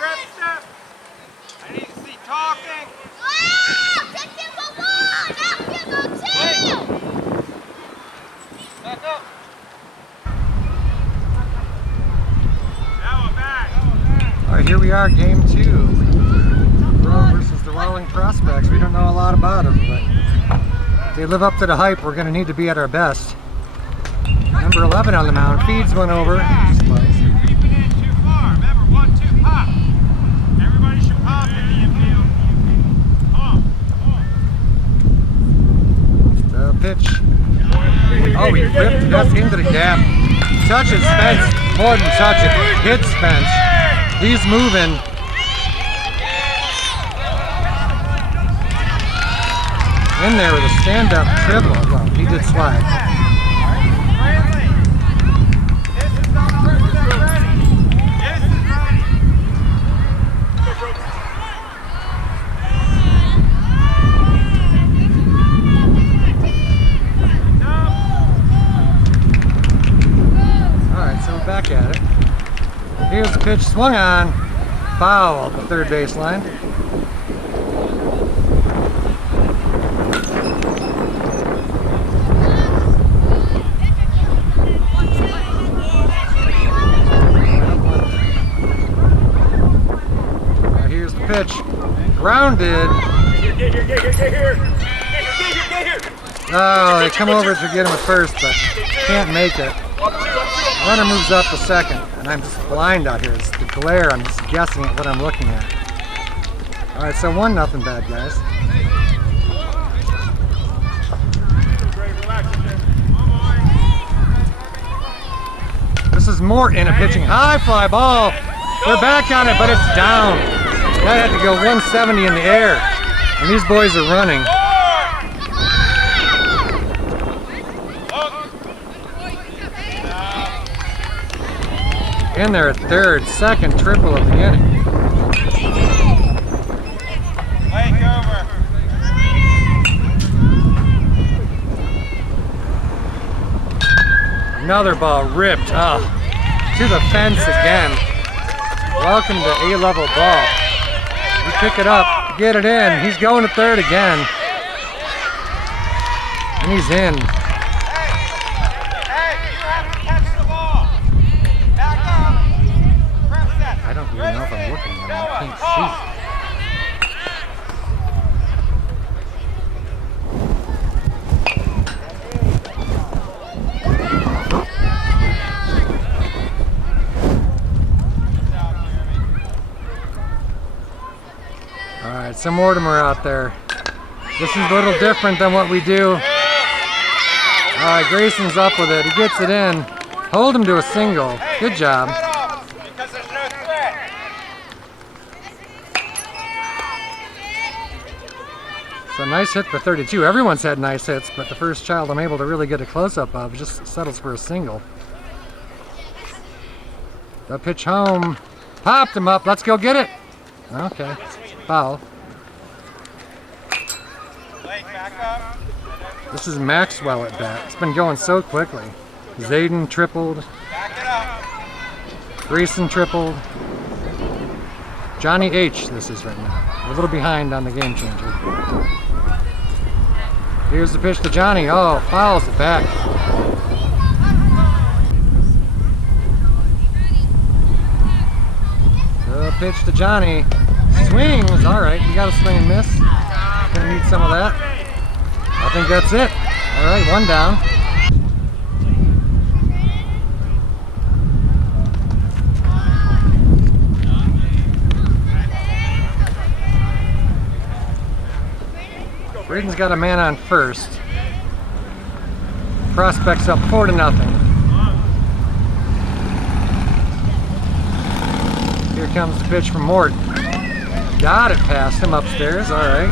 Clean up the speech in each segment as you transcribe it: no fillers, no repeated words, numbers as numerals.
Prep step. I need to see talking. Back up. Now we're back. All right, here we are, game 2. Broh versus the Rowling Prospects. We don't know a lot about them, but if they live up to the hype, we're going to need to be at our best. Number 11 on the mound feeds one over. Creeping in too far. Remember, 1-2 pop. Everybody should pop in the infield. The pitch. Oh, he ripped that into the gap. Touches Spence. More than touch it. Hits Spence. He's moving. In there with a stand-up triple. Well, he did slide. Back at it. Here's the pitch swung on. Foul at the third baseline. Here's the pitch. Grounded. Oh, they come over to get him at first, but can't make it. Runner moves up to second, and I'm just blind out here. It's the glare. I'm just guessing at what I'm looking at. All right, so 1-0 bad guys. This is Morton pitching high fly ball. They're back on it, but it's down. That had to go 170 in the air, and these boys are running. In there at third, second triple of the inning. Lake over. Another ball ripped up to the fence again. Welcome to A-level ball. You pick it up, get it in. He's going to third again. And he's in. I don't even know if I'm looking at him. I can't see. All right, some Mortimer out there. This is a little different than what we do. All right, Grayson's up with it. He gets it in. Hold him to a single. Good job. A nice hit for 32. Everyone's had nice hits, but the first child I'm able to really get a close-up of just settles for a single. The pitch home. Popped him up. Let's go get it. Okay. Foul. This is Maxwell at bat. It's been going so quickly. Zayden tripled. Grayson tripled. Johnny H. this is right now. A little behind on the game changer. Here's the pitch to Johnny. Oh, fouls it back. The pitch to Johnny. Swings. All right, you got a swing and miss. Gonna need some of that. I think that's it. All right, 1 down. Braden's got a man on first. Prospects up 4-0. Here comes the pitch from Mort. Got it past him upstairs. All right.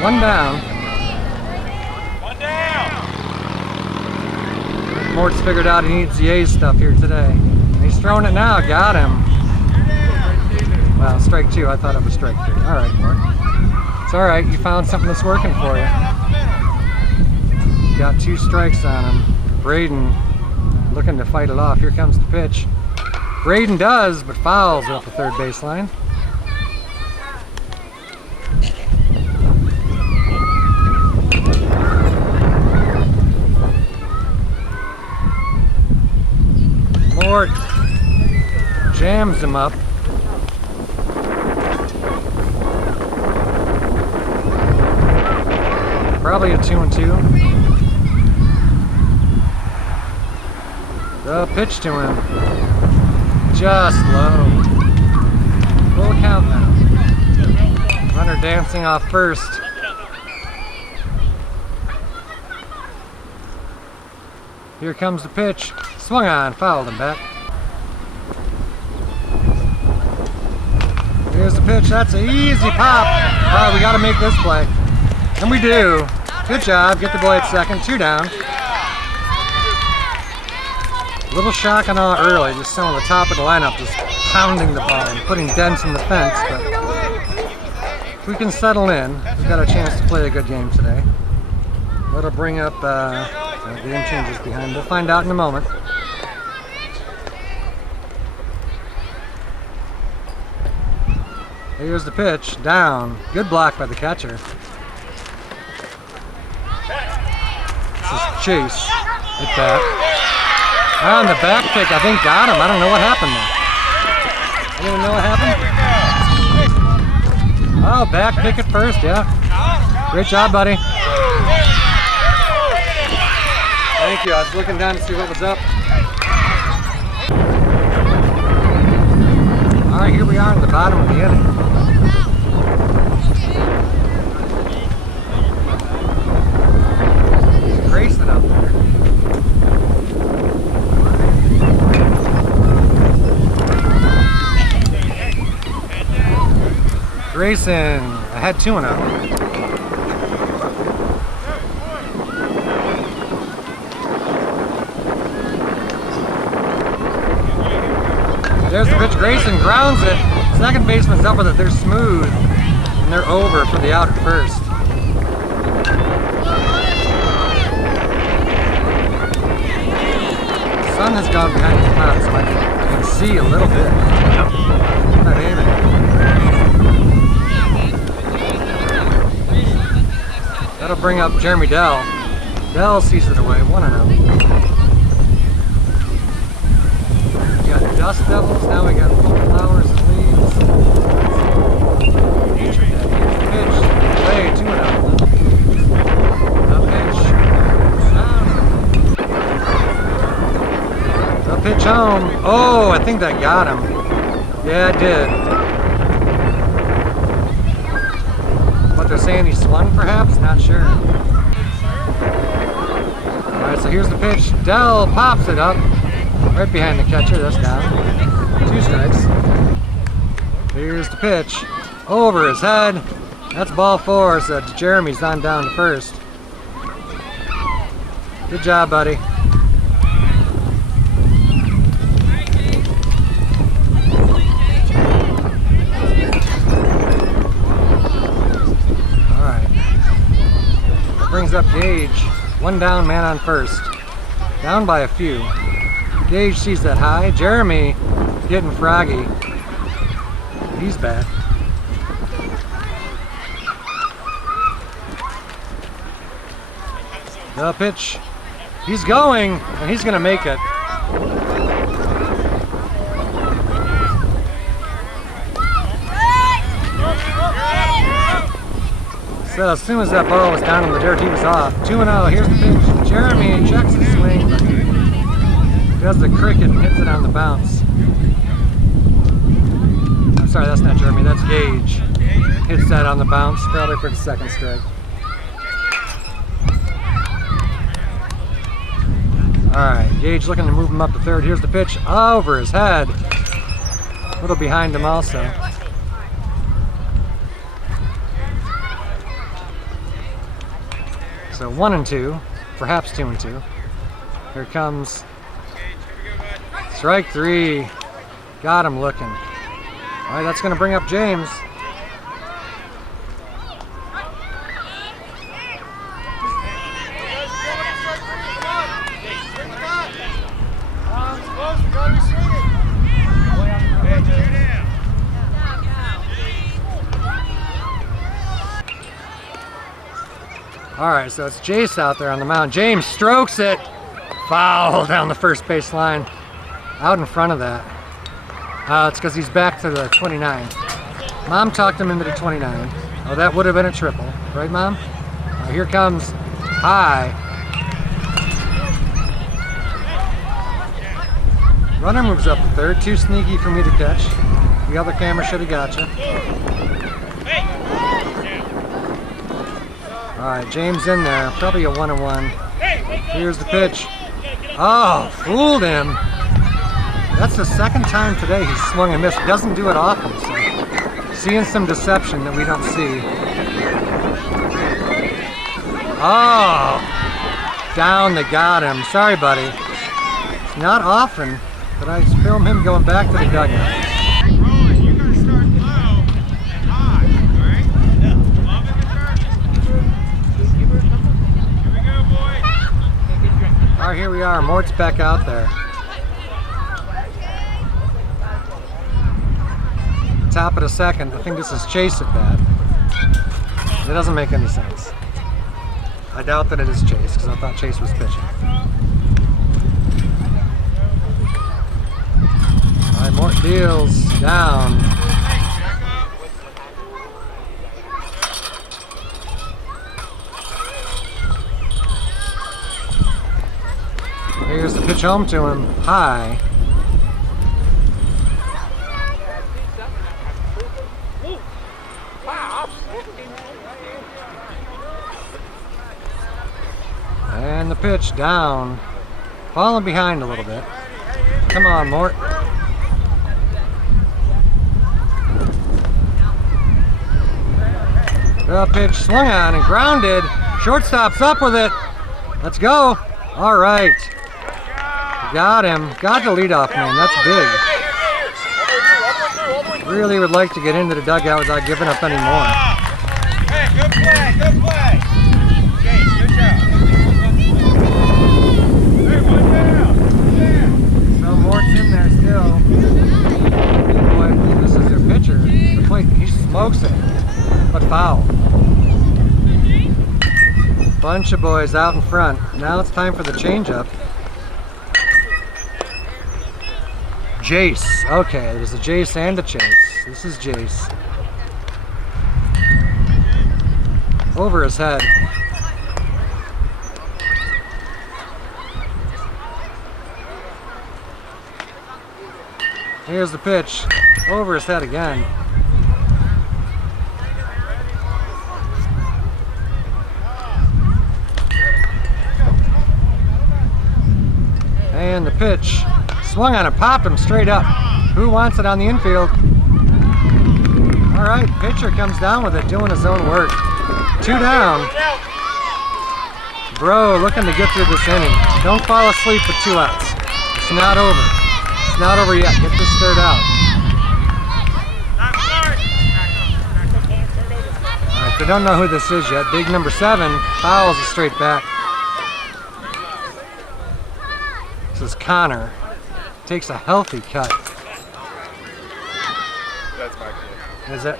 1 down. 1 down. Mort's figured out he needs the A stuff here today. And he's throwing it now. Got him. Wow, strike 2. I thought it was strike 3. All right, Mort. It's all right, you found something that's working for you. Got 2 strikes on him. Braden looking to fight it off. Here comes the pitch. Braden does, but fouls at the third baseline. Mort jams him up. Probably a 2-2. The pitch to him. Just low. Full count now. Runner dancing off first. Here comes the pitch. Swung on, fouled him back. Here's the pitch. That's an easy pop. All right, we got to make this play. And we do. Good job. Get the boy at second. 2 down. A little shock and awe early. Just some of the top of the lineup just pounding the ball and putting dents in the fence. But if we can settle in, we've got a chance to play a good game today. That'll bring up game changes behind. We'll find out in a moment. Here's the pitch. Down. Good block by the catcher. This is Chase. Hit that. On the back pick, I think got him. I don't know what happened there. Anyone know what happened? Oh, back pick at first, yeah. Great job, buddy. Thank you. I was looking down to see what was up. All right, here we are at the bottom of the inning. Grayson up there. Grayson, I had 2-0. There's the pitch. Grayson grounds it. Second baseman's up with it. They're smooth. And they're over for the out at first. The sun has gone behind the clouds, so I can see a little bit. I'm not aiming. That'll bring up Jeremy Dell. Dell sees it away. 1-0. Dust Devils, now we got full flowers and leaves. Nature Day. Pitch, play, 2-0. The pitch, down. The pitch home. Oh, I think that got him. Yeah, it did. What they're saying, he swung perhaps? Not sure. Alright, so here's the pitch. Dell pops it up. Right behind the catcher, that's down. 2 strikes. Here's the pitch. Over his head. That's ball 4, so Jeremy's on down to first. Good job, buddy. Alright. That brings up Gage. 1 down, man on first. Down by a few. Gage sees that high. Jeremy getting froggy. He's back. The pitch. He's going, and he's going to make it. So as soon as that ball was down in the dirt, he was off. 2-0. Here's the pitch. Jeremy checks the swing. Does the cricket and hits it on the bounce. I'm sorry, that's not Jeremy, that's Gage. Hits that on the bounce, probably for the second strike. Alright, Gage looking to move him up to third. Here's the pitch over his head. A little behind him also. So 1-2, perhaps 2-2. Here comes strike 3. Got him looking. All right, that's going to bring up James. All right, so it's Jace out there on the mound. James strokes it. Foul down the first base line. Out in front of that. It's because he's back to the 29. Mom talked him into the 29. Oh, that would have been a triple. Right, Mom? Here comes high. Runner moves up to third. Too sneaky for me to catch. The other camera should have got you. All right, James in there. Probably a 1-1. Here's the pitch. Oh, fooled him. That's the second time today he's swung and missed. He doesn't do it often, so seeing some deception that we don't see. Oh, down, they got him. Sorry, buddy. It's not often that I film him going back to the dugout. Rolling, you gotta start low and high, alright? Yeah. Love in the turn. Here we go, boys. All right, here we are. Mort's back out there. Top of the second. I think this is Chase at bat. It doesn't make any sense. I doubt that it is Chase because I thought Chase was pitching. All right, Mort deals down. Here's the pitch home to him. High. And the pitch down. Falling behind a little bit. Come on, Mort. The pitch swung on and grounded. Shortstop's up with it. Let's go. All right. Got him. Got the leadoff man. That's big. Really would like to get into the dugout without giving up any more. Hey, good play, good play. James, good job. Hey, one down. Yeah. So Mort's in there still. Boy, I believe this is their pitcher. The plate, he smokes it, but foul. Bunch of boys out in front. Now it's time for the changeup. Jace. Okay, there's a Jace and a Chase. This is Jace. Over his head. Here's the pitch. Over his head again. And the pitch. Swung on it, popped him straight up. Who wants it on the infield? All right, pitcher comes down with it, doing his own work. 2 down. Bro, looking to get through this inning. Don't fall asleep with 2 outs. It's not over. It's not over yet. Get this third out. All right, they don't know who this is yet. Big number 7 fouls it straight back. This is Connor. Takes a healthy cut. That's my kid. Is it?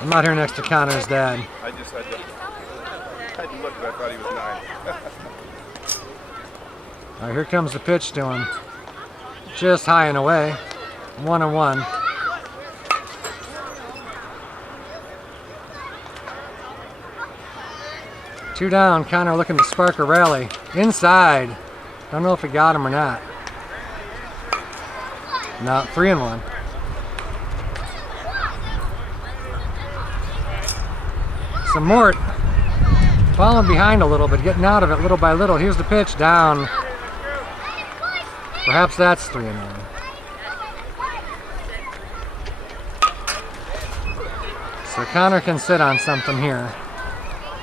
I'm out here next to Connor's dad. I just had to look, but I thought he was 9. All right, here comes the pitch to him. Just high and away. 1-1. Two down. Connor looking to spark a rally. Inside. Don't know if he got him or not. No, 3-1. So Mort falling behind a little, but getting out of it little by little. Here's the pitch down. Perhaps that's 3-1. So Connor can sit on something here.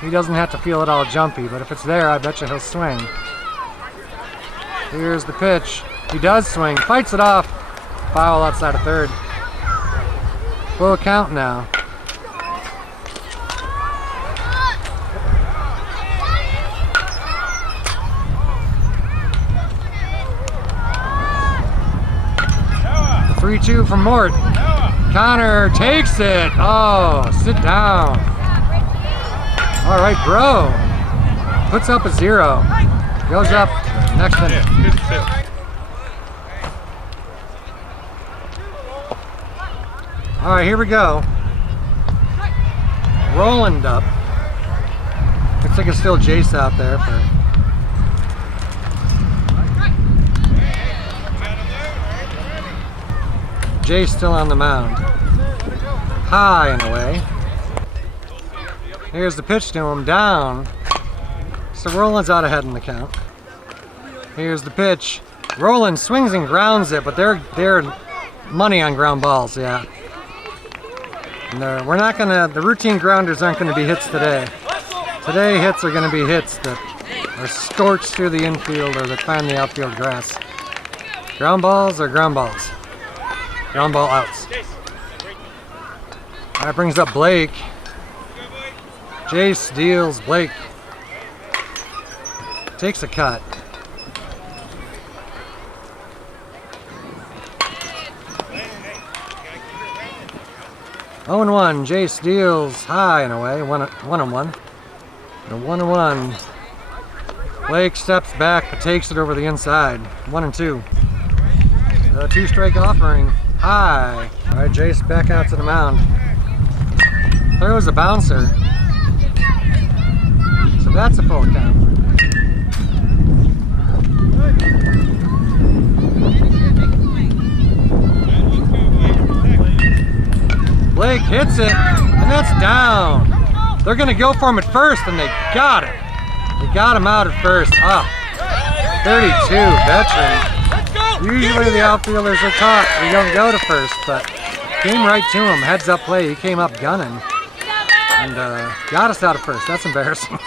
He doesn't have to feel it all jumpy, but if it's there, I bet you he'll swing. Here's the pitch. He does swing, fights it off. Foul outside of third. Full count now. The 3-2 from Mort. Connor takes it. Oh, sit down. All right, bro. Puts up a 0. Goes up next inning. Good sit. All right, here we go. Roland up. Looks like it's still Jace out there for. Jace still on the mound. High and away. Here's the pitch to him, down. So Roland's out ahead in the count. Here's the pitch. Roland swings and grounds it, but they're money on ground balls, yeah. And we're not gonna, the routine grounders aren't gonna be hits today. Today hits are gonna be hits that are scorched through the infield or that find the outfield grass. Ground balls are ground balls. Ground ball outs. That brings up Blake. Jace deals Blake. Takes a cut. Oh and 1. Jace deals high and away. 1-1. The 1-1. Blake steps back but takes it over the inside. 1-2. The 2-strike offering. High. All right, Jace back out to the mound. Throws a bouncer. So that's a full count. Blake hits it, and that's down. They're gonna go for him at first, and they got it. They got him out at first. Ah, 32, veteran. Usually the outfielders are taught we don't go to first, but came right to him, heads up play. He came up gunning and got us out of first. That's embarrassing,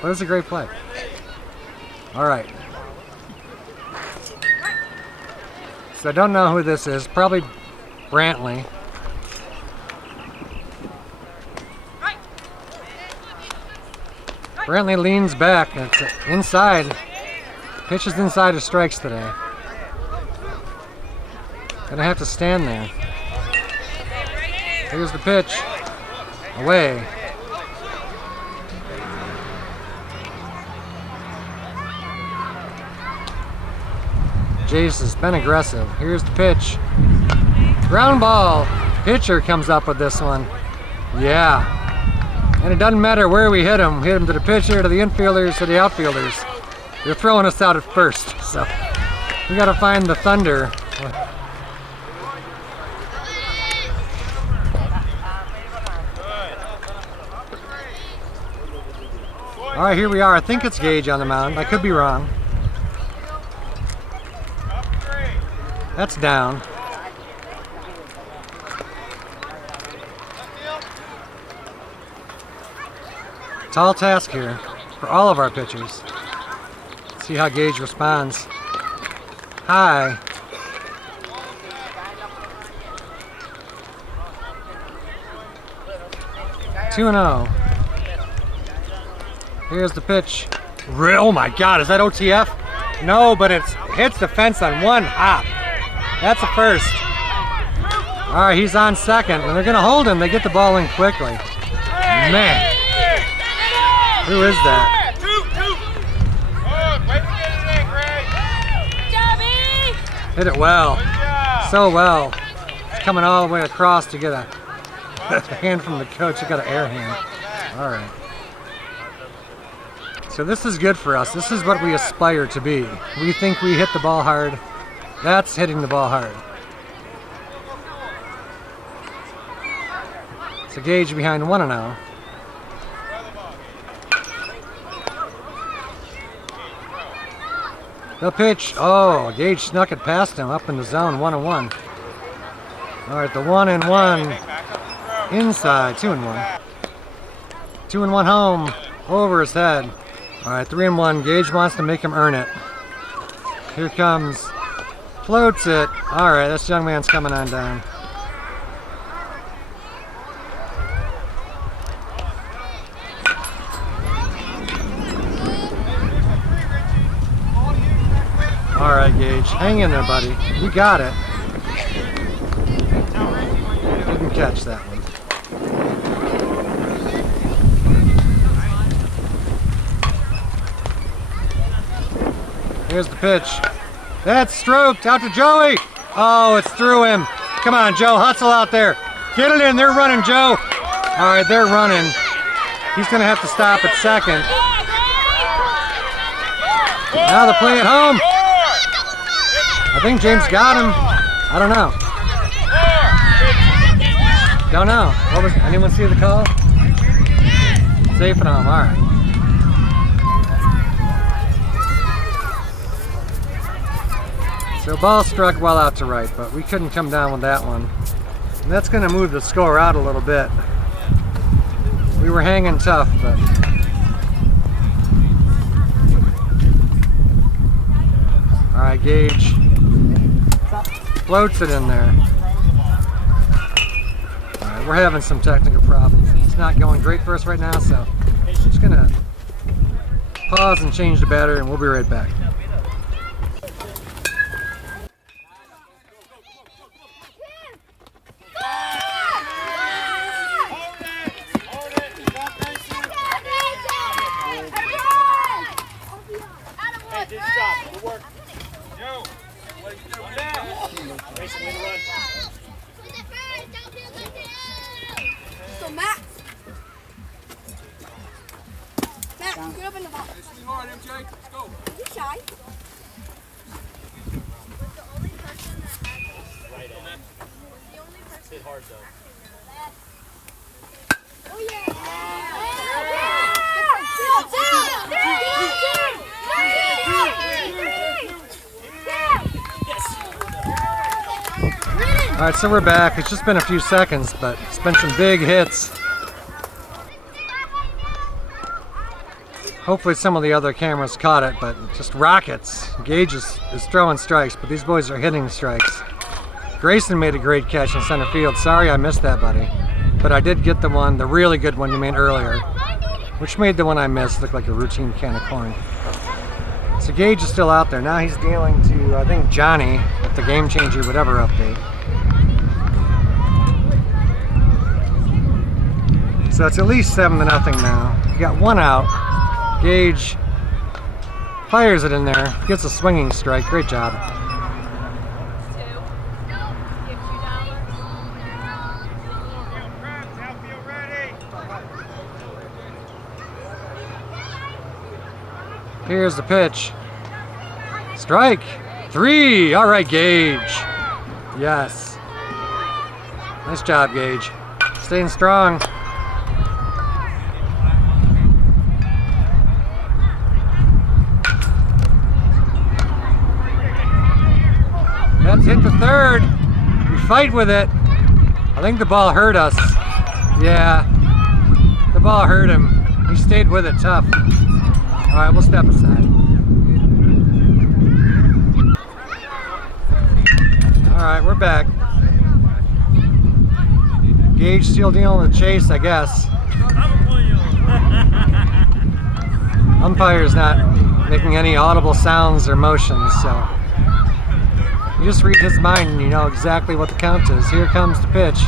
but it was a great play. All right. So I don't know who this is. Probably Brantley. Brantley leans back. It's inside. Pitches inside of strikes today. Gonna have to stand there. Here's the pitch. Away. Jace has been aggressive. Here's the pitch. Ground ball. Pitcher comes up with this one. Yeah. And it doesn't matter where we hit him. Hit him to the pitcher, to the infielders, to the outfielders. They're throwing us out at first. So we gotta find the thunder. All right, here we are. I think it's Gage on the mound. I could be wrong. That's down. Tall task here for all of our pitchers. See how Gage responds. High. Two and 0. Here's the pitch. Oh my God, is that OTF? No, but it hits the fence on one hop. That's a first. All right, he's on second, and they're gonna hold him. They get the ball in quickly. Man, who is that? Hit it well, so well. It's coming all the way across to get a hand from the coach. You got an air hand. All right. So this is good for us. This is what we aspire to be. We think we hit the ball hard. That's hitting the ball hard. So Gage behind 1-0. The pitch. Oh, Gage snuck it past him up in the zone. 1-1. All right, the 1-1 inside. 2-1. 2-1 home over his head. All right, 3-1. Gage wants to make him earn it. Here comes, floats it. All right, this young man's coming on down. All right, Gage, hang in there, buddy. You got it. Didn't catch that one. Here's the pitch. That's stroked out to Joey. Oh, it's through him. Come on, Joe, hustle out there. Get it in, they're running, Joe. All right, they're running. He's gonna have to stop at second. Now the play at home. I think James got him. I don't know. Don't know. What was? Anyone see the call? Safe at home. All right. So ball struck well out to right, but we couldn't come down with that one. And that's going to move the score out a little bit. We were hanging tough, but all right, Gage floats it in there. All right, we're having some technical problems. It's not going great for us right now, so I'm just gonna pause and change the battery, and we'll be right back. So Max, get up in the box. Hard, MJ. Let's go. You shy? Hit hard though. Oh yeah! All right, so we're back. It's just been a few seconds, but it's been some big hits. Hopefully some of the other cameras caught it, but just rockets. Gage is throwing strikes, but these boys are hitting strikes. Grayson made a great catch in center field. Sorry I missed that, buddy. But I did get the one, the really good one you made earlier, which made the one I missed look like a routine can of corn. So Gage is still out there. Now he's dealing to, I think, Johnny with the Game Changer whatever update. So it's at least 7-0 now. You got one out. Gage fires it in there, gets a swinging strike. Great job. Here's the pitch. Strike. 3. All right, Gage. Yes. Nice job, Gage. Staying strong. That's hit the third. We fight with it. I think the ball hurt us. Yeah, the ball hurt him. He stayed with it tough. All right, we'll step aside. All right, we're back. Gage still dealing with Chase, I guess. Umpire's not making any audible sounds or motions, so you just read his mind and you know exactly what the count is. Here comes the pitch.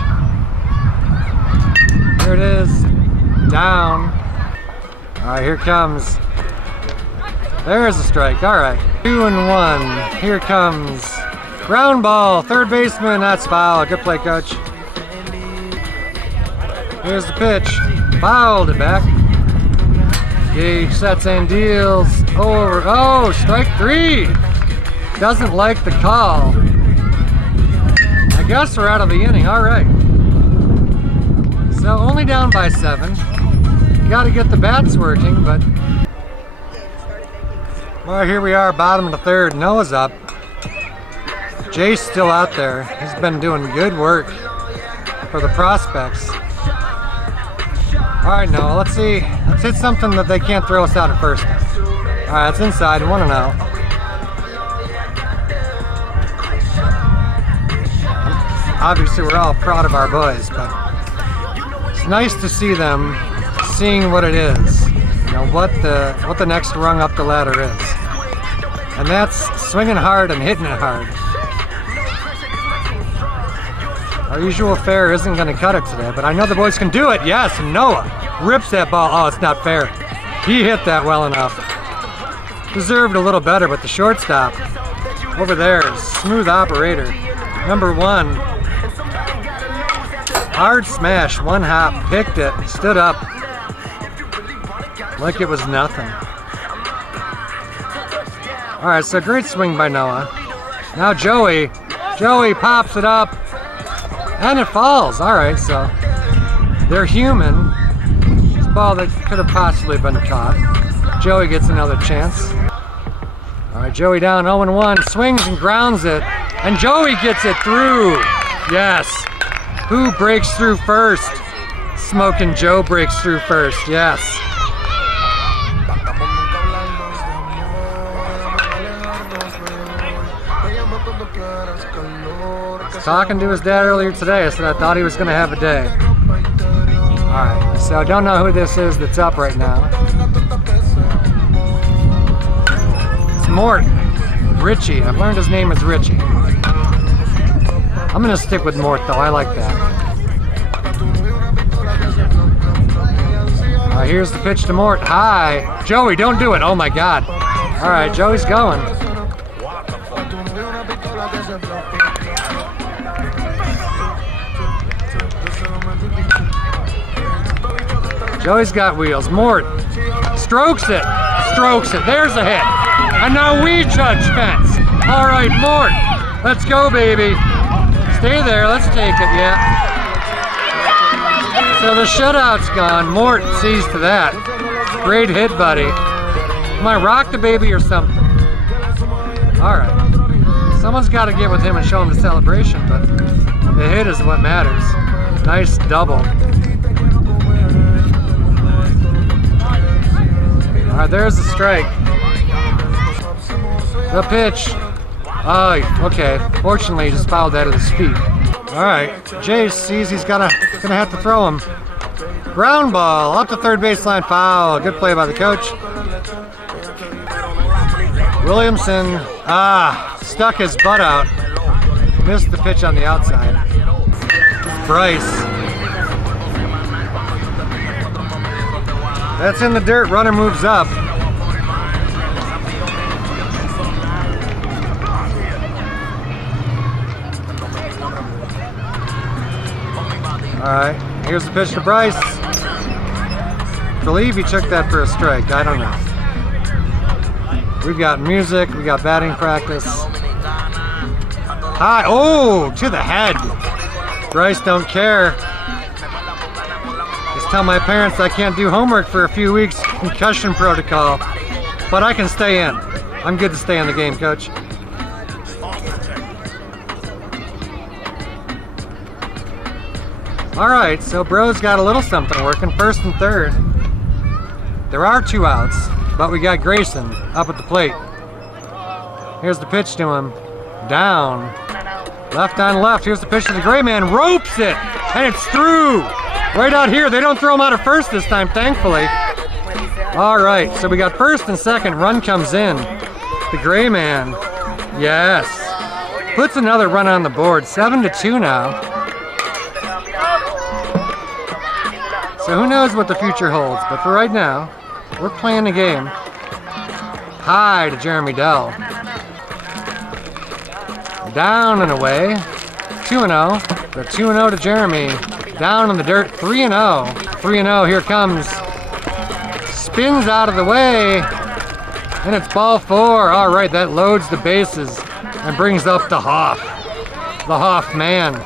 Here it is. Down. All right, here comes. There's a strike. All right. 2-1. Here comes. Ground ball. Third baseman. That's foul. Good play, coach. Here's the pitch. Fouled it back. Gage sets and deals over. Oh, strike 3. Doesn't like the call. I guess we're out of the inning. All right. So only down by 7. Got to get the bats working, but well, here we are, bottom of the third. Noah's up. Jay's still out there. He's been doing good work for the prospects. All right, Noah. Let's see. Let's hit something that they can't throw us out at first. All right, it's inside. 1-0. Obviously, we're all proud of our boys, but it's nice to see them seeing what it is, you know, what the next rung up the ladder is, and that's swinging hard and hitting it hard. Our usual fare isn't going to cut it today, but I know the boys can do it. Yes, and Noah rips that ball. Oh, it's not fair. He hit that well enough. deserved a little better, but the shortstop over there is smooth operator. Number 1. Hard smash, 1 hop, picked it, stood up like it was nothing. All right, so great swing by Noah. Now Joey pops it up, and it falls. All right, so they're human. It's a ball that could have possibly been caught. Joey gets another chance. All right, Joey down 0-1, swings and grounds it, and Joey gets it through. Yes. Who breaks through first? Smoking Joe breaks through first. Yes. Talking to his dad earlier today, I said I thought he was going to have a day. Alright, so I don't know who this is that's up right now. It's Mort. Richie. I've learned his name is Richie. I'm going to stick with Mort though, I like that. Alright, here's the pitch to Mort. High. Joey, don't do it. Oh my God. Alright, Joey's going. Joey's got wheels. Mort strokes it. Strokes it. There's a hit. And now we judge fence. All right, Mort. Let's go, baby. Stay there. Let's take it. Yeah. So the shutout's gone. Mort sees to that. Great hit, buddy. Come on, rock the baby or something. All right. Someone's got to get with him and show him the celebration, but the hit is what matters. Nice double. All right, there's the strike. The pitch. Oh, okay. Fortunately, he just fouled that at his feet. All right, Jace sees he's gonna have to throw him. Ground ball up the third baseline, foul. Good play by the coach. Williamson, stuck his butt out. Missed the pitch on the outside. Bryce. That's in the dirt, runner moves up. All right, here's the pitch to Bryce. I believe he took that for a strike, I don't know. We've got music, we got batting practice. High, oh, to the head. Bryce don't care. Just tell my parents I can't do homework for a few weeks, concussion protocol, but I can stay in. I'm good to stay in the game, coach. All right, so Bro's got a little something working, first and third. There are 2 outs, but we got Grayson up at the plate. Here's the pitch to him. Down. Left on left. Here's the pitch to the gray man. Ropes it, and it's through. Right out here. They don't throw him out of first this time, thankfully. All right, so we got first and second. Run comes in. The gray man. Yes. Puts another run on the board. 7-2 now. So who knows what the future holds, but for right now, we're playing the game. High to Jeremy Dell. Down and away. 2-0. The 2-0 to Jeremy. Down in the dirt. 3-0. 3-0. Here comes. Spins out of the way. And it's ball 4. All right, that loads the bases and brings up the Hoff. The Hoff man.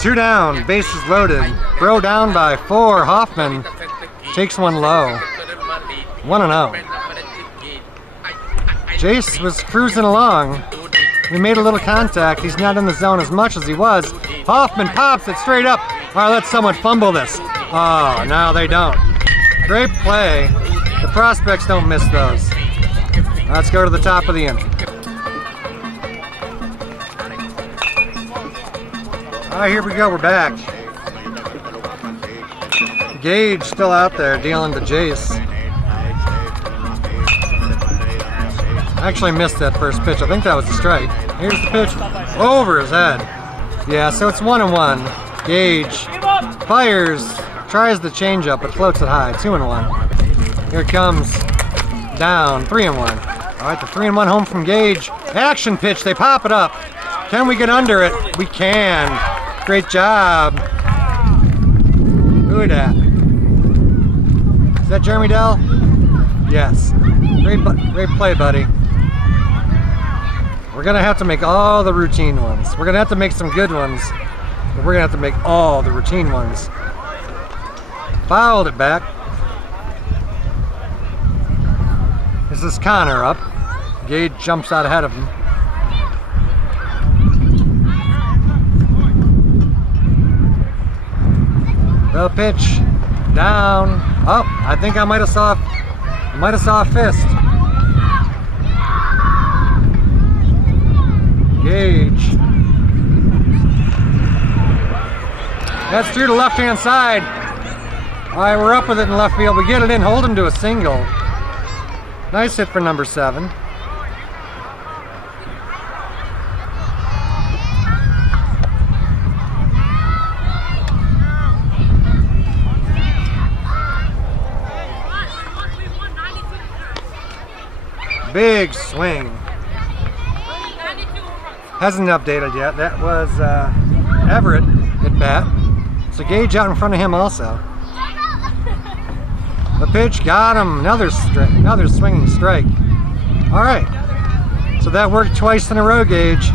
2 down, bases loaded. Bro down by 4. Hoffman takes one low. 1-0. Jace was cruising along. We made a little contact. He's not in the zone as much as he was. Hoffman pops it straight up. All right, let someone fumble this. Oh, no, they don't. Great play. The prospects don't miss those. Let's go to the top of the inning. All right, here we go, we're back. Gage still out there dealing to Jace. I actually missed that first pitch. I think that was a strike. Here's the pitch over his head. Yeah, so it's 1-1. Gage Fires. Tries the changeup, but floats it high. 2-1. Here it comes. Down. 3-1. All right, the 3-1 home from Gage. Action pitch. They pop it up. Can we get under it? We can. Great job. Who is that? Is that Jeremy Dell? Yes. Great play, buddy. We're going to have to make all the routine ones. We're going to have to make some good ones, but we're going to have to make all the routine ones. Fouled it back. This is Connor up. Gage jumps out ahead of him. The pitch down. Oh, I think I might have saw a fist. Gage. That's through the left-hand side. All right, we're up with it in left field. We get it in, hold him to a single. Nice hit for number 7. Big swing. Hasn't updated yet. That was Everett at bat. So Gage out in front of him also. The pitch got him. Another swinging strike. All right. So that worked twice in a row, Gage.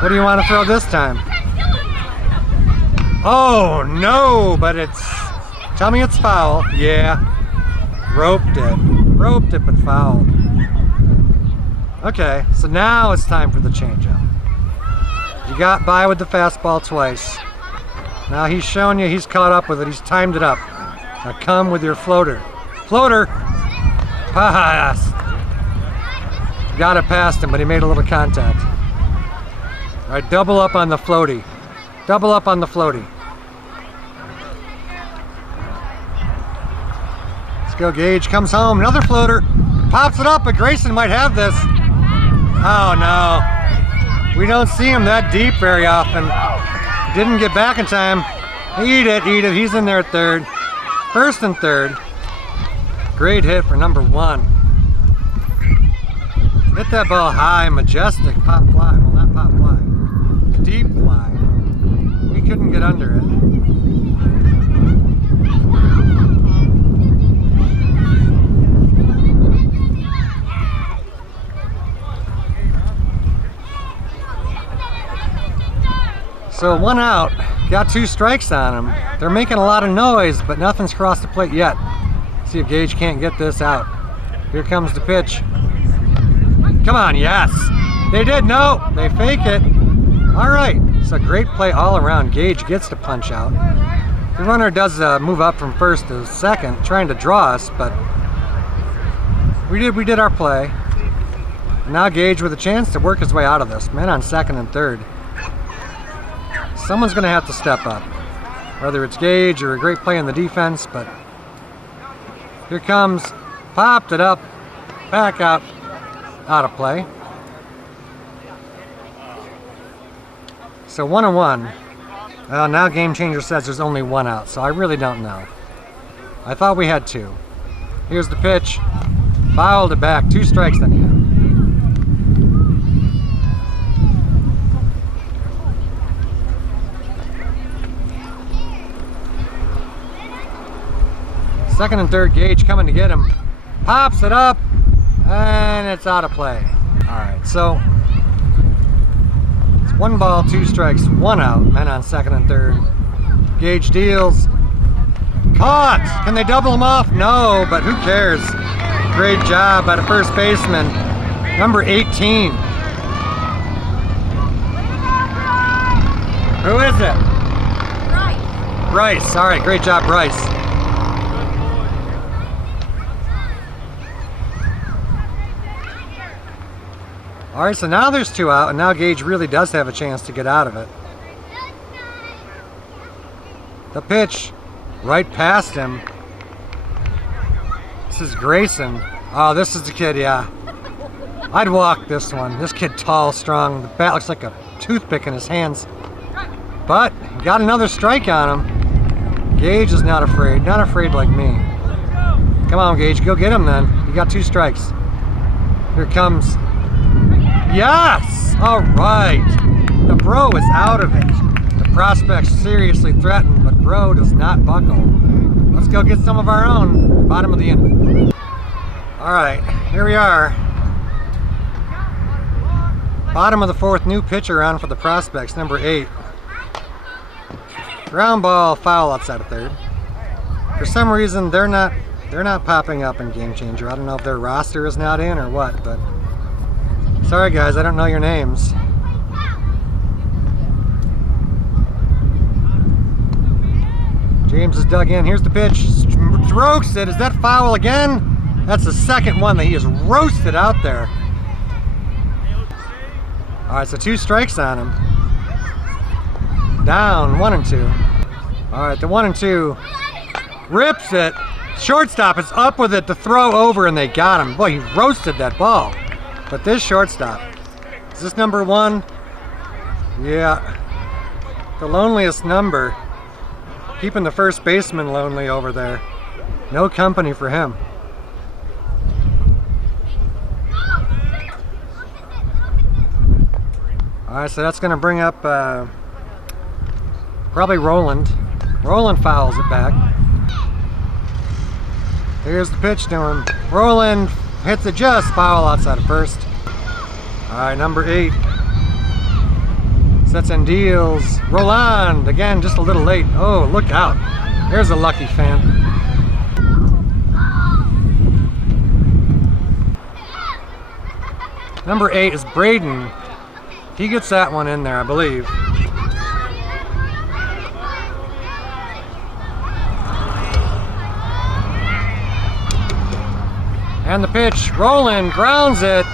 What do you want to throw this time? Oh no! But tell me it's foul. Yeah. Roped it, but fouled. Okay, so now it's time for the changeup. You got by with the fastball twice. Now he's showing you he's caught up with it. He's timed it up. Now come with your floater. Floater! Pass! Got it past him, but he made a little contact. All right, double up on the floaty. Double up on the floaty. Go Gage, comes home, another floater, pops it up, but Grayson might have this. Oh no, we don't see him that deep very often. Didn't get back in time. Eat it, he's in there at third. First and third. Great hit for number 1. Hit that ball high, majestic, pop fly, well not pop fly, deep fly. We couldn't get under it. So 1 out, got 2 strikes on him. They're making a lot of noise, but nothing's crossed the plate yet. See if Gage can't get this out. Here comes the pitch. Come on, yes. They did, no, they fake it. All right, it's a great play all around. Gage gets to punch out. The runner does move up from first to second, trying to draw us, but we did our play. Now Gage with a chance to work his way out of this. Man on second and third. Someone's going to have to step up, whether it's Gage or a great play in the defense, but here comes, popped it up, back out of play. So 1-1. Well, now Game Changer says there's only 1 out, so I really don't know. I thought we had 2. Here's the pitch, fouled it back, 2 strikes then again. Second and third, Gage coming to get him. Pops it up, and it's out of play. All right, so it's 1 ball, 2 strikes, 1 out. Men on second and third. Gage deals. Caught! Can they double him off? No, but who cares? Great job by the first baseman, number 18. Who is it? Right. Bryce. All right, great job, Bryce. All right, so now there's 2 out, and now Gage really does have a chance to get out of it. The pitch, right past him. This is Grayson. Oh, this is the kid, yeah. I'd walk this one. This kid tall, strong. The bat looks like a toothpick in his hands. But Got another strike on him. Gage is not afraid like me. Come on, Gage, go get him then. You got 2 strikes. Here comes. Yes! All right. The Bro is out of it. The Prospects seriously threatened, but Bro does not buckle. Let's go get some of our own. Bottom of the inning. All right, here we are. Bottom of the 4th, new pitcher on for the Prospects, number 8. Ground ball, foul outside of 3rd. For some reason, they're not popping up in Game Changer. I don't know if their roster is not in or what, but sorry guys, I don't know your names. James is dug in. Here's the pitch. Strokes it. Is that foul again? That's the 2nd one that he has roasted out there. All right, so 2 strikes on him. Down 1 and 2. All right, the 1 and 2 rips it. Shortstop is up with it to throw over, and they got him. Boy, he roasted that ball. But this shortstop, is this number 1? Yeah, the loneliest number. Keeping the first baseman lonely over there. No company for him. All right, so that's going to bring up probably Roland. Roland fouls it back. Here's the pitch to him. Roland hits it just foul outside of 1st. All right, number 8. Sets and deals. Roland, again, just a little late. Oh, look out. There's a lucky fan. Number 8 is Braden. He gets that one in there, I believe. And the pitch, Roland grounds it.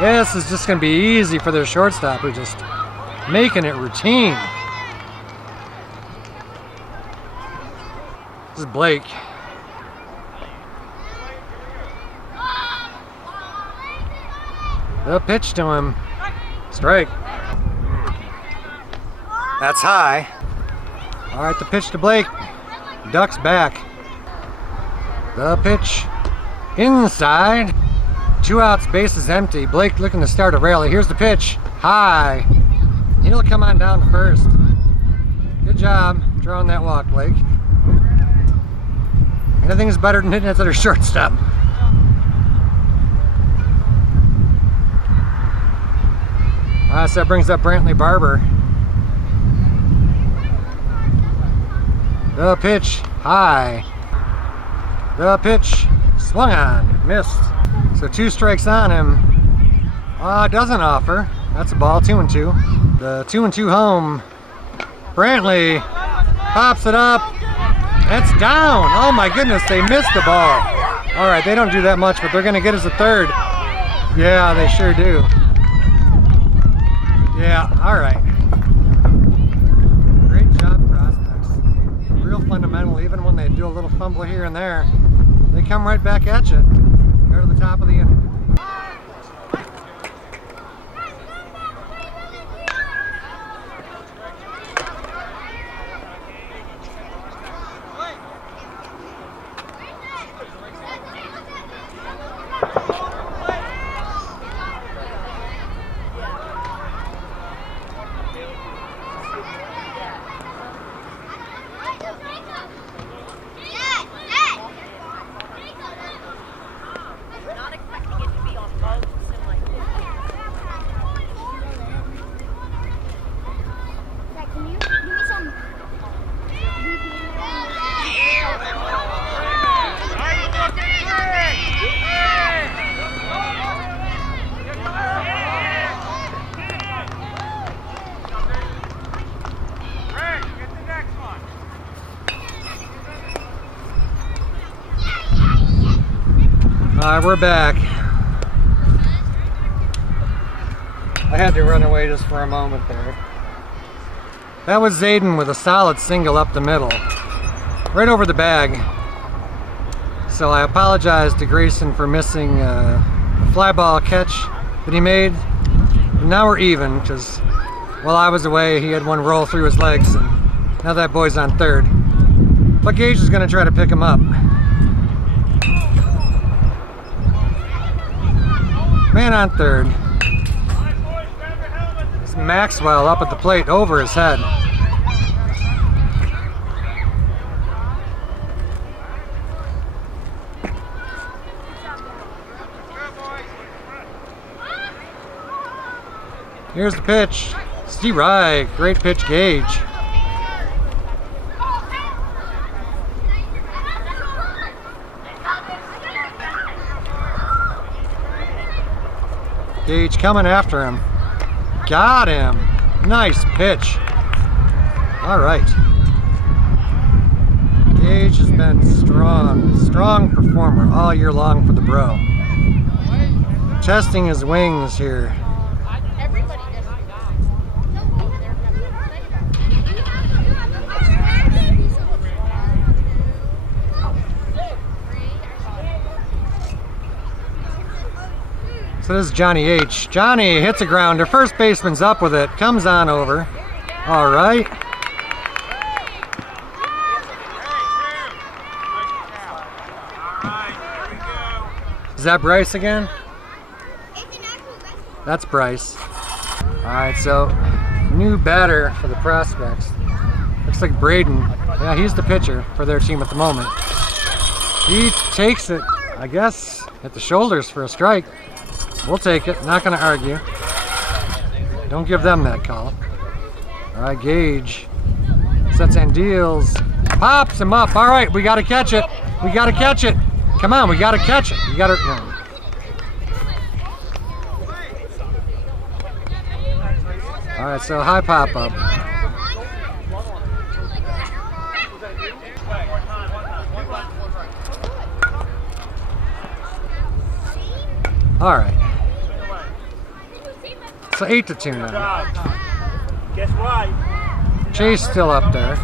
This is just going to be easy for their shortstop, who just making it routine. This is Blake. The pitch to him. Strike. That's high. All right, the pitch to Blake. Ducks back. The pitch inside. 2 outs, base is empty. Blake looking to start a rally. Here's the pitch. High. He'll come on down to 1st. Good job drawing that walk, Blake. Anything is better than hitting it to their shortstop. So that brings up Brantley Barber. The pitch, high. The pitch, swung on, missed. So 2 strikes on him. Doesn't offer. That's a ball, 2 and 2. The 2 and 2 home. Brantley pops it up. That's down. Oh my goodness, they missed the ball. All right, they don't do that much, but they're gonna get us a 3rd. Yeah, they sure do. Yeah, all right. Great job, Prospects. Real fundamental, even when they do a little fumble here and there, they come right back at you. Go to the top of the inning. We're back. I had to run away just for a moment there. That was Zayden with a solid single up the middle, right over the bag. So I apologize to Grayson for missing a fly ball catch that he made. But now we're even, because while I was away, he had one roll through his legs and Now that boy's on third. But Gage is going to try to pick him up. Man on third. It's Maxwell up at the plate over his head. Here's the pitch. Steve Wright. Great pitch, Gage. Gage coming after him. Got him. Nice pitch. All right. Gage has been strong performer all year long for the Bro. Testing his wings here. So this is Johnny H. Johnny hits a grounder. First baseman's up with it. Comes on over. All right. Is that Bryce again? That's Bryce. All right, so new batter for the Prospects. Looks like Braden. Yeah, he's the pitcher for their team at the moment. He takes it, I guess, at the shoulders for a strike. We'll take it, not gonna argue. Don't give them that call. All right, Gage sets and deals, pops him up. All right, we gotta catch it. We gotta catch it. Come on, we gotta catch it. You gotta, All right, so high pop up. All right. So 8-2 now. Guess what? Chase still up there.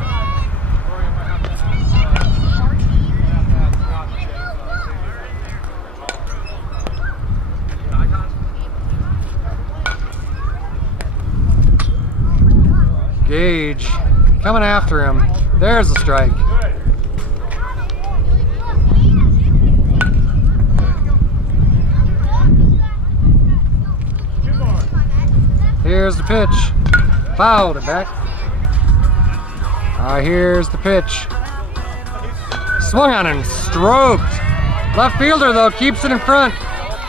Gage coming after him. There's the strike. Here's the pitch. Fouled it back. All right, here's the pitch. Swung on and stroked. Left fielder, though, keeps it in front.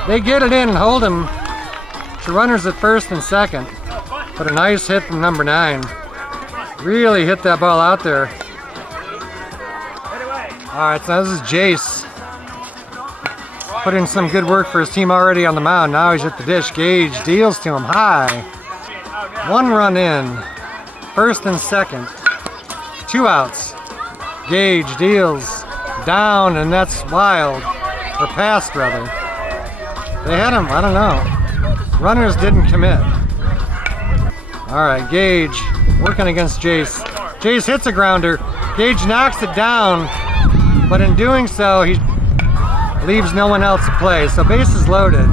They get it in and hold him to runners at first and second. But a nice hit from number 9. Really hit that ball out there. All right, so this is Jace. Put in some good work for his team already on the mound. Now he's at the dish. Gage deals to him high. 1 run in, first and second, 2 outs. Gage deals down, and that's wild, or passed rather. They had him, I don't know. Runners didn't commit. All right, Gage working against Jace. Jace hits a grounder. Gage knocks it down, but in doing so, he leaves no one else to play. So bases loaded.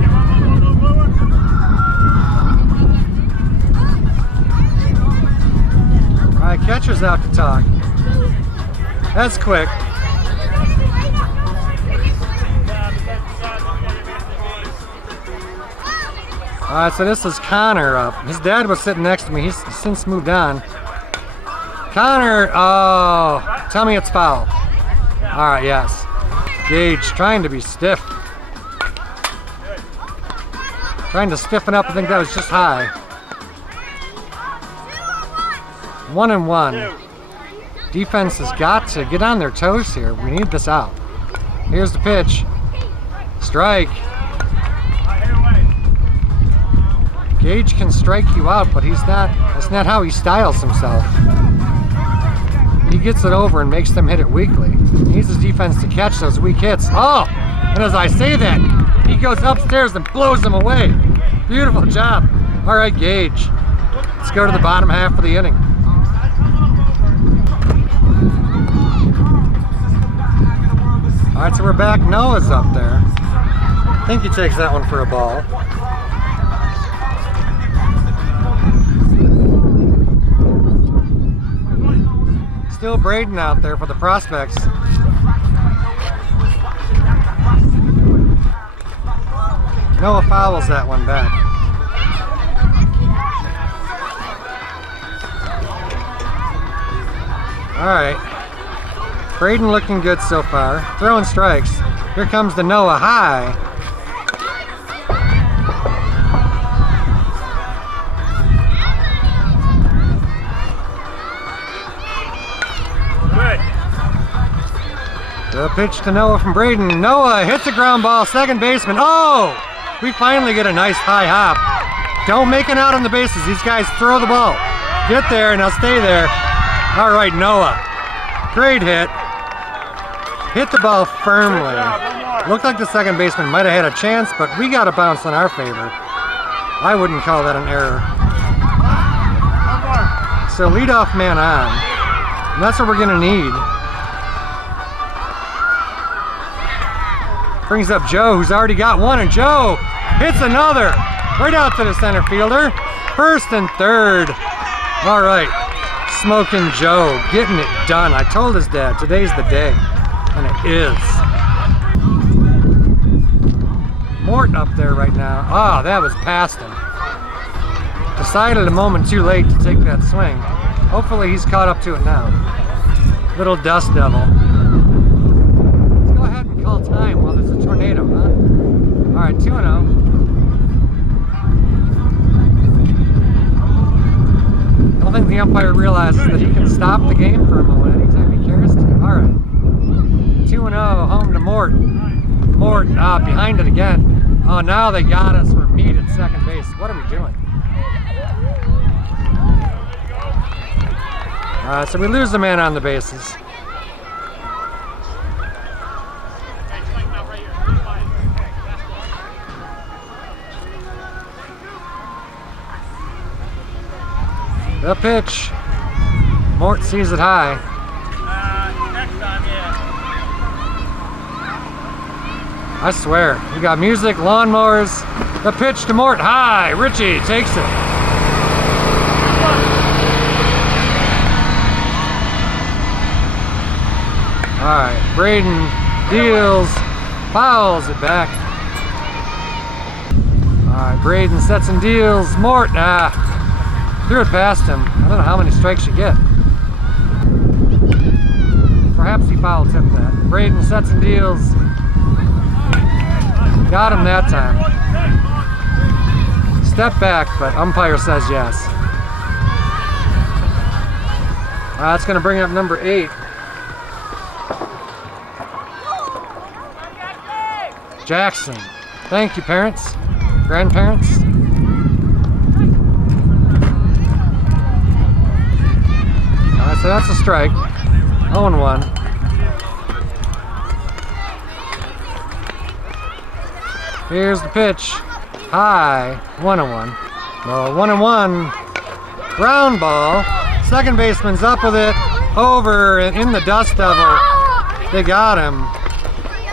All right, catcher's out to talk. That's quick. All right, so this is Connor up. His dad was sitting next to me. He's since moved on. Connor, oh, tell me it's foul. All right, yes. Gage trying to be stiff. Trying to stiffen up. I think that was just high. 1-1. Defense has got to get on their toes here. We need this out. Here's the pitch. Strike. Gage can strike you out, but he's not. That's not how he styles himself. He gets it over and makes them hit it weakly. He needs his defense to catch those weak hits. Oh! And as I say that, he goes upstairs and blows them away. Beautiful job. All right, Gage. Let's go to the bottom half of the inning. All right, so we're back. Noah's up there. I think he takes that one for a ball. Still Braden out there for the Prospects. Noah fouls that one back. All right. Braden looking good so far. Throwing strikes. Here comes the Noah high. The pitch to Noah from Braden. Noah hits a ground ball, second baseman. Oh! We finally get a nice high hop. Don't make it out on the bases. These guys throw the ball. Get there, now stay there. All right, Noah. Great hit. Hit the ball firmly. Looked like the second baseman might have had a chance, but we got a bounce in our favor. I wouldn't call that an error. So leadoff man on. And that's what we're gonna need. Brings up Joe, who's already got one, and Joe hits another. Right out to the center fielder. First and third. All right, Smoking Joe, getting it done. I told his dad, today's the day, and it is. Mort up there right now. Ah, that was past him. Decided a moment too late to take that swing. Hopefully he's caught up to it now. Little dust devil. Call time while there's a tornado, huh? All right, 2-0. I don't think the umpire realizes that he can stop the game for a moment anytime he cares to. All right, 2-0, home to Mort. Mort behind it again. Oh, now they got us. We're meat at second base. What are we doing? So we lose the man on the bases. The pitch. Mort sees it high. Next time, yeah. I swear, we got music, lawnmowers. The pitch to Mort high. Richie takes it. All right, Braden deals, fouls it back. All right, Braden sets and deals. Mort, threw it past him. I don't know how many strikes you get. Perhaps he foul tipped that. Braden sets and deals. Got him that time. Step back, but umpire says yes. That's going to bring up number 8. Jackson. Thank you, parents. Grandparents. So that's a strike. 0-1. Here's the pitch. High. 1-1. Well, 1-1. Ground ball. Second baseman's up with it. Over and in the dust devil. They got him.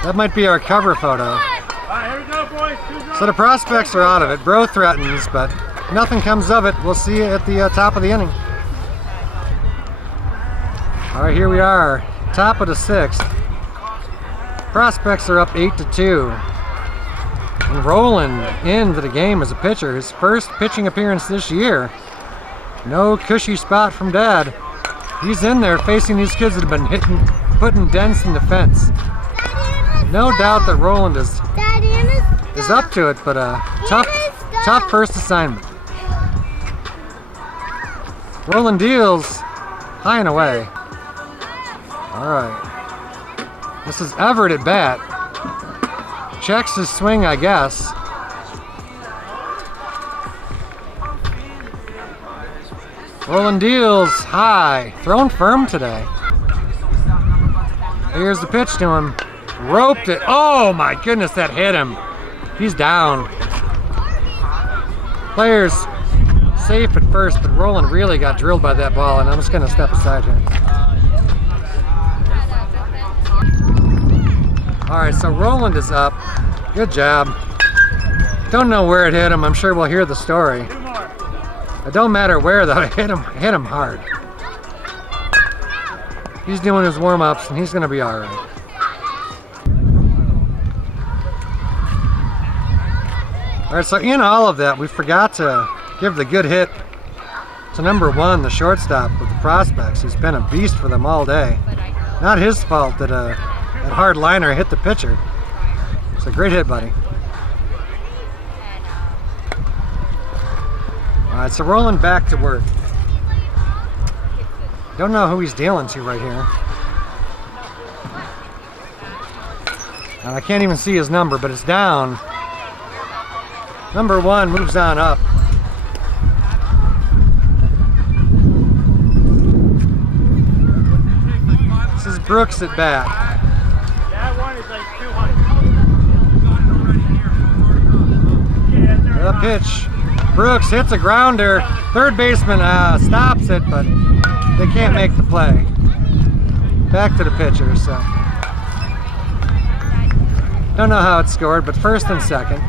That might be our cover photo. So the Prospects are out of it. Bro threatens, but nothing comes of it. We'll see you at the top of the inning. All right, here we are, top of the 6th. Prospects are up 8-2. And Roland into the game as a pitcher, his first pitching appearance this year. No cushy spot from Dad. He's in there facing these kids that have been putting dents in the fence. No doubt that Roland is up to it, but a tough first assignment. Roland deals high and away. All right, this is Everett at bat. Checks his swing, I guess. Roland deals high, thrown firm today. Here's the pitch to him. Roped it. Oh my goodness, that hit him. He's down. Players safe at first, but Roland really got drilled by that ball, and I'm just gonna step aside here. All right, so Roland is up. Good job. Don't know where it hit him. I'm sure we'll hear the story. It don't matter where though. It hit him hard. He's doing his warm-ups, and he's going to be all right. All right, so in all of that, we forgot to give the good hit to number 1, the shortstop with the Prospects. He's been a beast for them all day. Not his fault that that hard liner hit the pitcher. It's a great hit, buddy. All right, so rolling back to work. Don't know who he's dealing to right here. And I can't even see his number, but it's down. Number 1 moves on up. This is Brooks at bat. That one is like 200. The pitch. Brooks hits a grounder. Third baseman stops it, but they can't make the play. Back to the pitcher, so. Don't know how it's scored, but first and second.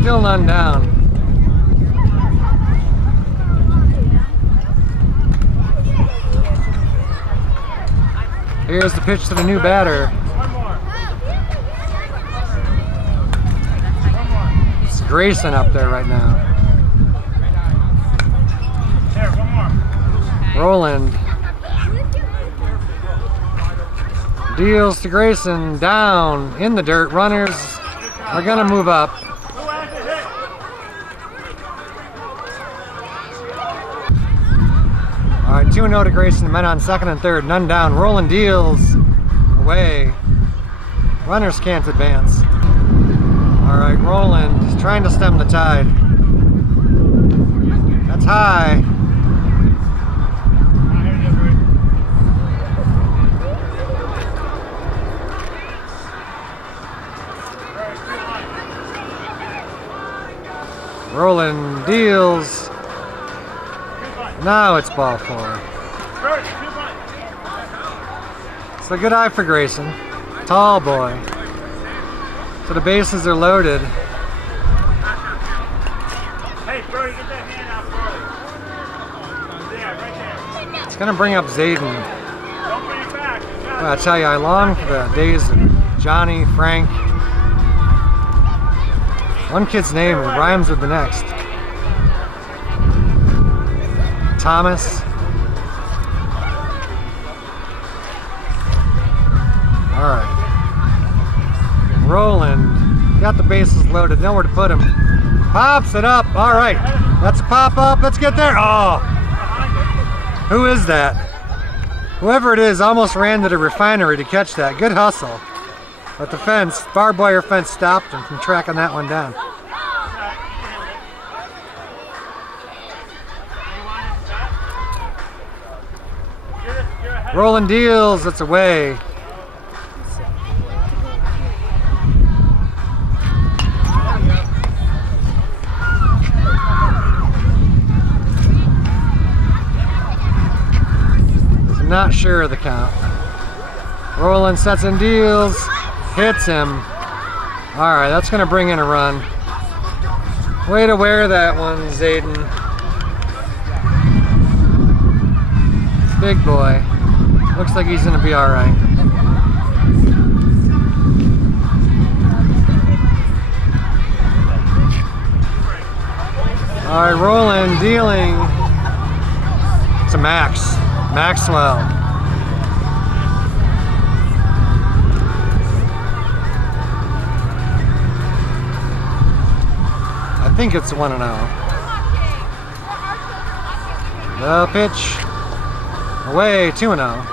Still none down. Here's the pitch to the new batter. It's Grayson up there right now. Roland deals to Grayson, down in the dirt. Runners are gonna move up. All right, 2-0 to Grayson. Men on second and third, none down. Roland deals away. Runners can't advance. All right, Roland is trying to stem the tide. That's high. Roland deals. Now it's ball 4. It's a good eye for Grayson. Tall boy. So the bases are loaded. Hey, Brody, get that hand out, Brody. Yeah, right there. It's gonna bring up Zayden. Don't bring it back. Well, I tell you, I long for the days of Johnny, Frank. One kid's name rhymes with the next. Thomas. All right. Roland got the bases loaded, nowhere to put him. Pops it up. All right. Let's pop up. Let's get there. Oh. Who is that? Whoever it is almost ran to the refinery to catch that. Good hustle. But the fence, barbed wire fence, stopped him from tracking that one down. Roland deals, it's away. So not sure of the count. Roland sets and deals, hits him. All right, that's gonna bring in a run. Way to wear that one, Zayden. Big boy. Looks like he's gonna be all right. All right, Roland dealing to Maxwell. I think it's 1-0. The pitch. Away, 2-0.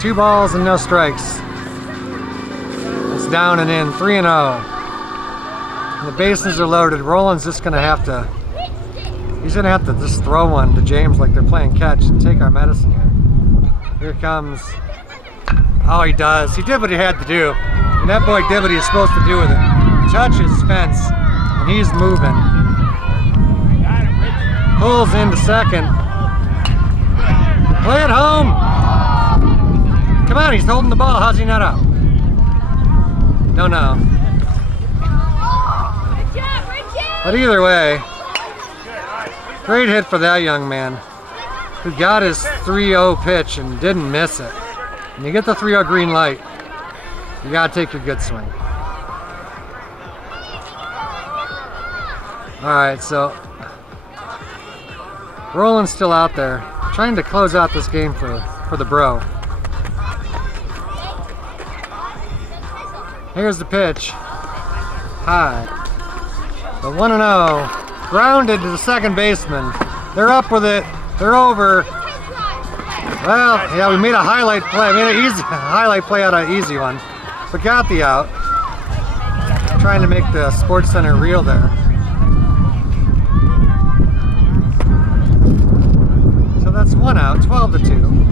2 balls and no strikes. It's down and in, 3-0. The bases are loaded. Roland's just gonna have to, he's gonna have to just throw one to James like they're playing catch and take our medicine here. Here comes, oh, he does. He did what he had to do. And that boy did what he was supposed to do with it. Touch his fence, and he's moving. Pulls into second. Play it home. Come on, he's holding the ball. How's he not out? Don't know. But either way, great hit for that young man. who got his 3-0 pitch and didn't miss it. When you get the 3-0 green light, you gotta take your good swing. All right, so Roland's still out there, trying to close out this game for the Bro. Here's the pitch. High. The 1-0, grounded to the second baseman. They're up with it. They're over. Well, yeah, we made a highlight play. Made an easy highlight play out of an easy one, but got the out. Trying to make the Sports Center real there. So that's 1 out, 12-2.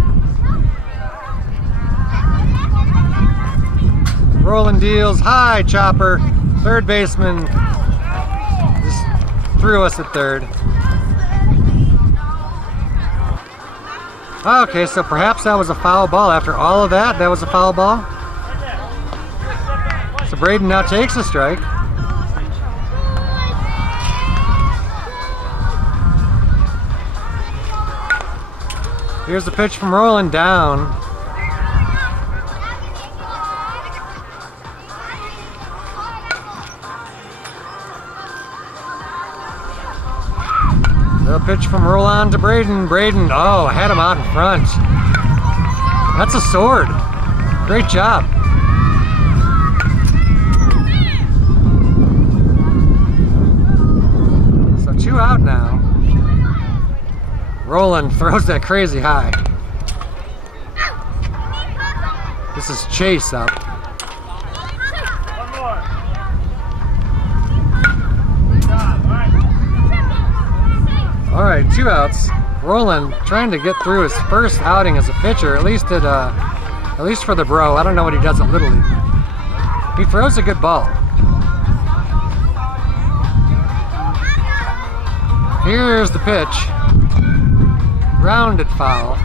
Roland deals high, chopper. Third baseman just threw us at third. Okay, so perhaps that was a foul ball. After all of that, that was a foul ball. So Braden now takes a strike. Here's the pitch from Roland, down. The pitch from Roland to Braden. Braden, oh, had him out in front. That's a sword. Great job. So 2 out now. Roland throws that crazy high. This is Chase up. All right, 2 outs. Roland trying to get through his first outing as a pitcher, at least for the Bro. I don't know what he does at Little League. He throws a good ball. Here's the pitch. Grounded foul.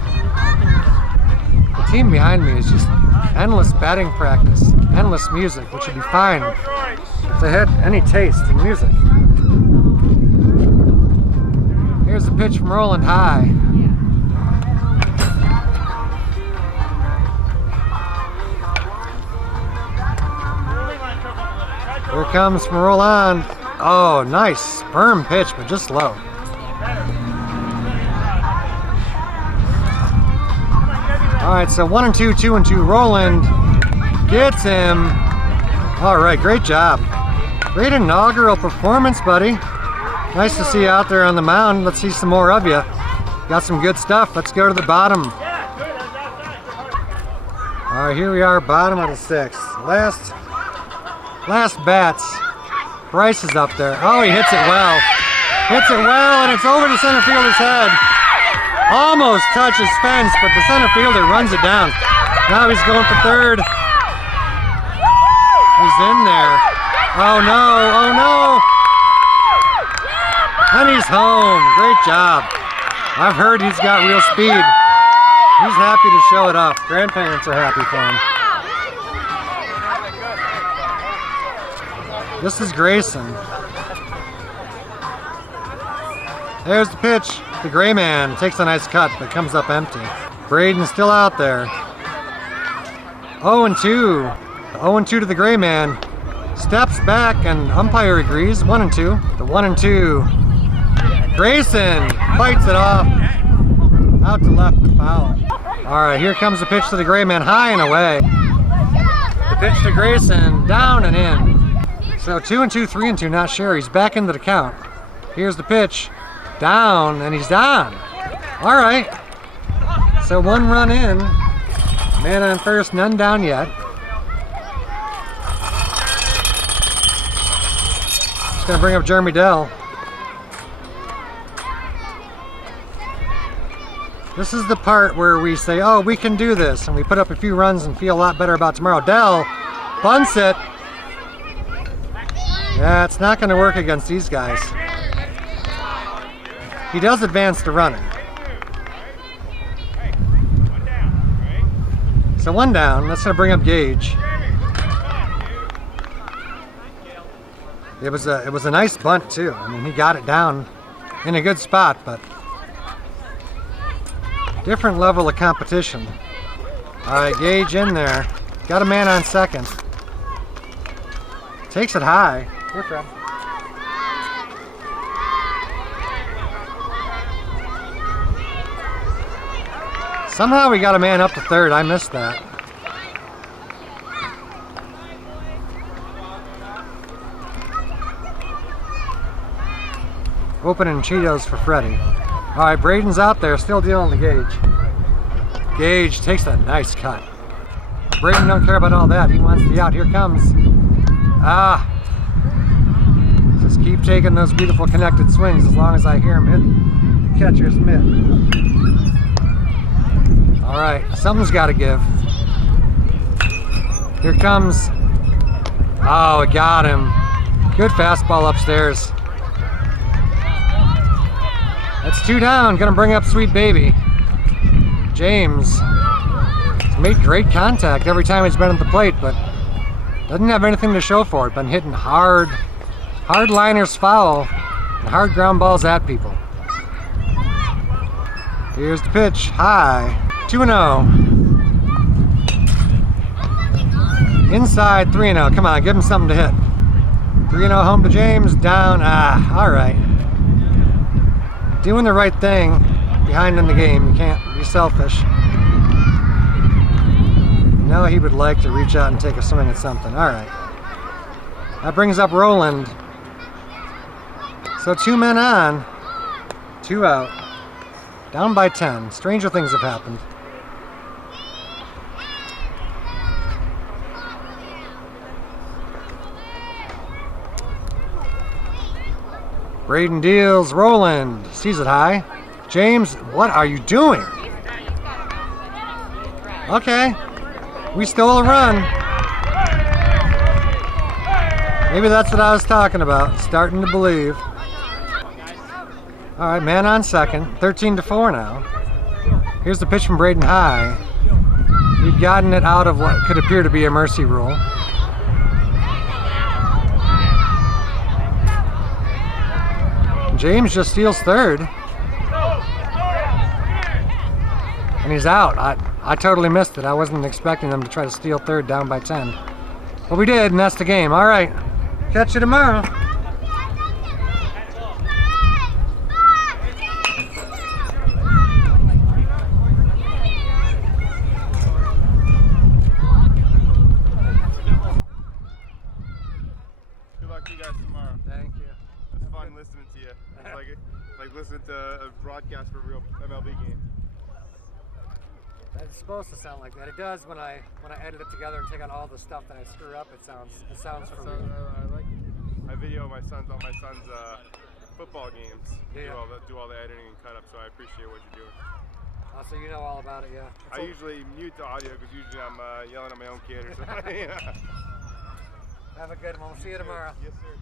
The team behind me is just endless batting practice, endless music, which would be fine if they had any taste in music. Here's the pitch from Roland, high. Here comes from Roland. Oh, nice. Firm pitch, but just low. All right, so 1-2, 2-2. Roland gets him. All right, great job. Great inaugural performance, buddy. Nice to see you out there on the mound. Let's see some more of you. Got some good stuff. Let's go to the bottom. All right, here we are, bottom of the 6th. Last bats. Bryce is up there. Oh, he hits it well. Hits it well, and it's over the center fielder's head. Almost touches fence, but the center fielder runs it down. Now he's going for third. He's in there. Oh no, oh no. And he's home. Great job. I've heard he's got real speed. He's happy to show it off. Grandparents are happy for him. This is Grayson. There's the pitch. The gray man takes a nice cut, but comes up empty. Braden's still out there. 0-2. 0-2 to the gray man. Steps back and umpire agrees. 1-2. The 1-2. Grayson fights it off. Out to left, foul. All right, here comes the pitch to the gray man, high and away. The pitch to Grayson, down and in. So 2-2, 3-2, not sure. He's back into the count. Here's the pitch, down, and he's down. All right. So 1 run in. Man on first, none down yet. Just gonna bring up Jeremy Dell. This is the part where we say, oh, we can do this, and we put up a few runs and feel a lot better about tomorrow. Dell bunts it. Yeah, it's not going to work against these guys. He does advance to running. So 1 down. That's going to bring up Gage. It was a nice bunt too. I mean, he got it down in a good spot, but Different level of competition. All right, Gage in there. Got a man on second. Takes it high. Here, Fred. Somehow we got a man up to third. I missed that. Opening Cheetos for Freddie. All right, Braden's out there, still dealing with Gage. Gage takes a nice cut. Braden don't care about all that. He wants the out. Here comes. Ah. Just keep taking those beautiful connected swings as long as I hear him hit the catcher's mitt. All right, something's got to give. Here comes. Oh, it got him. Good fastball upstairs. That's 2 down. Gonna bring up Sweet Baby. James has made great contact every time he's been at the plate, but doesn't have anything to show for it. Been hitting hard liners foul, and hard ground balls at people. Here's the pitch, high, 2-0. Inside, 3-0. Come on, give him something to hit. 3-0 home to James, down. All right. Doing the right thing behind in the game. You can't be selfish. Now he would like to reach out and take a swing at something. All right. That brings up Roland. So 2 men on, 2 out. Down by 10. Stranger things have happened. Braden deals, Roland sees it high. James, what are you doing? Okay, we stole a run. Maybe that's what I was talking about, starting to believe. All right, man on second, 13-4 now. Here's the pitch from Braden high. We've gotten it out of what could appear to be a mercy rule. James just steals third. And he's out. I totally missed it. I wasn't expecting them to try to steal third down by 10. But we did, and that's the game. All right. Catch you tomorrow. Good luck to you guys tomorrow. Thank you. It's fun listening to you. It's like listening to a broadcast for a real MLB game. It's supposed to sound like that. It does when I edit it together and take out all the stuff that I screw up. It sounds for real. I like it. I video all my son's football games. Yeah. Do all the editing and cut up. So I appreciate what you're doing. So you know all about it, yeah. I usually mute the audio because usually I'm yelling at my own kid or something. Have a good one. We'll see you tomorrow. Yes, sir.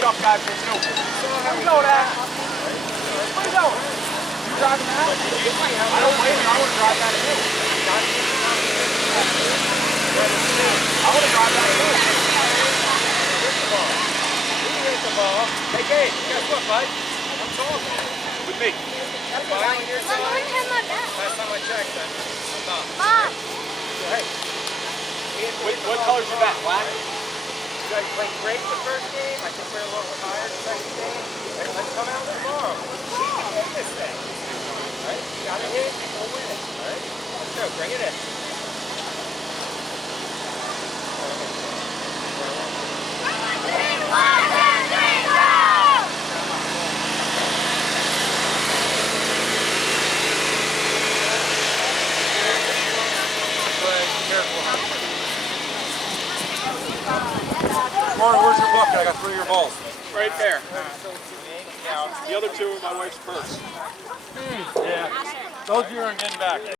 shop guy for Snoop. Where you going at? Where you going? You driving that? I don't blame you. I want to drive that too. I want to drive that too. Here's the ball. Here's the ball. Hey, Gabe, guess what, bud? I'm talking. With me. That's fine. Mom, I have my back. Last time I checked, then. I'm not. Mom. Hey. What color's your bat? Black? You guys played great the first game. I think we're a little tired the second game. Let's come out tomorrow. We can win this thing. All right? You got to hit, we'll win it. All right? Let's go. Bring it in. Martin, where's your bucket? I got 3 of your balls. Right there. The other 2 are my wife's purse. Yeah. Those of you aren't getting back.